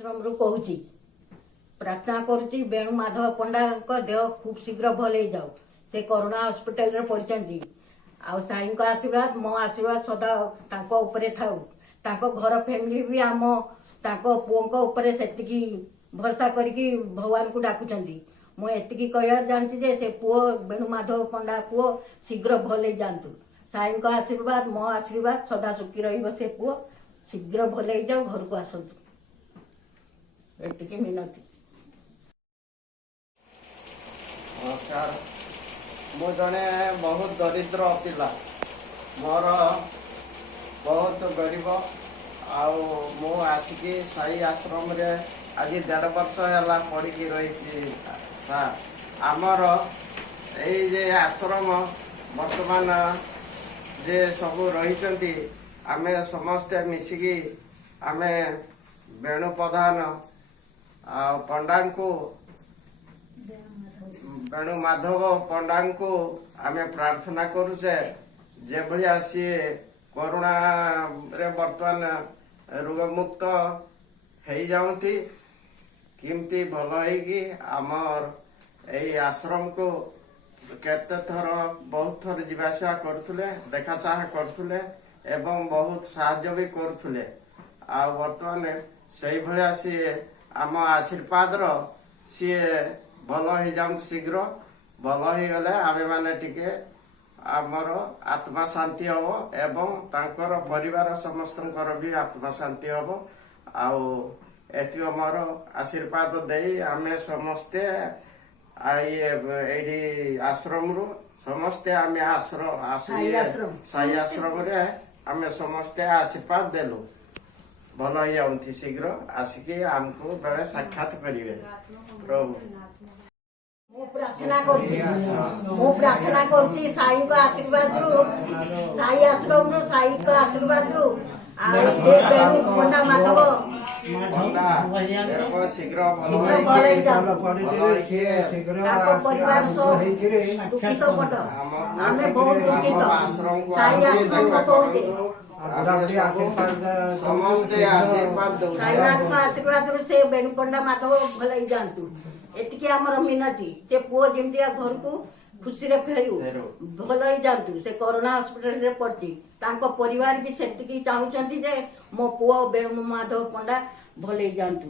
आश्रम रु कहूची प्रार्थना करुची बेणु माधव पंडा देह खूब शीघ्र भल हो जाऊ। से कोरोना हॉस्पिटल रे पड़चंती आउ साईं को आशीर्वाद मो आशीर्वाद सदा तांको ऊपर थाउ। तांको घर फैमिली भी आम तांको पुओ को ऊपर सेतिकी भरसा करके भगवान को डाकुचंती। मु एतिकी कहया जानती जे से पुओ बेणु माधव पंडा पुओ शीघ्र भल हो जातु। साईं को आशीर्वाद मो आशीर्वाद सदा सुखी रहिबो। से पुओ शीघ्र भल हो जाऊ घर को आसतु एतिकी मिनती। नमस्कार मु जने बहुत दरिद्र पिला मोर बहुत गरीब आउ मु आसिकी साई आश्रम रे आज 1.5 वर्ष है पढ़ी रही। सार आमर ये आश्रम वर्तमान जे सब रही आमे समस्ते मिसिकी आमे बेणु प्रधान पंडा को बेणु माधव पंडा को आमे प्रार्थना करुचे जे भलिया सी कोरोना रे वर्तमान रोग मुक्त हो जाती किमती भल होगी आमर यही आश्रम को केते थर बहुत थर जीवासा करथुले देखा चाह करथुले एवं बहुत साहाय्य भी करथुले आ वर्तमान सही भलिया सी आम आशीर्वाद रो सी भल हो जाऊ शीघ्र भल हो गले आमे माने टिके आमर आत्मा शांति हम एवं तांकर परिवार समस्तंकर भी आत्मा शांति हम आउ एति मोर आशीर्वाद दे आमे समस्ते ये आश्रम रु समस्ते आमे साई आश्रम रे आमे समस्ते आशीर्वाद देलु भल हो जाऊँ शीघ्र आसिकी आमको बेले साक्षात करेंगे प्रभु। मु प्रार्थना करुची साई को आशीर्वाद रु साई आश्रम रु साई को आशीर्वाद रु पंडा माधव शीघ्र भल परिवार दुखित पट आमे बहुत दुखित साई आश्रम को समस्ते आशीर्वाद आशीर्वाद रु से बेणु पंडा माधव भल हो जातु एतिकी आमर मिनती। से पुओ जमी घर को खुशी रे फेरू भल हो जातु। से कोरोना हॉस्पिटल रे पड़ती तांको परिवार भी सेतिकी चाहूचंती जे मो पुओ बेणु माधव पंडा भल हो जातु।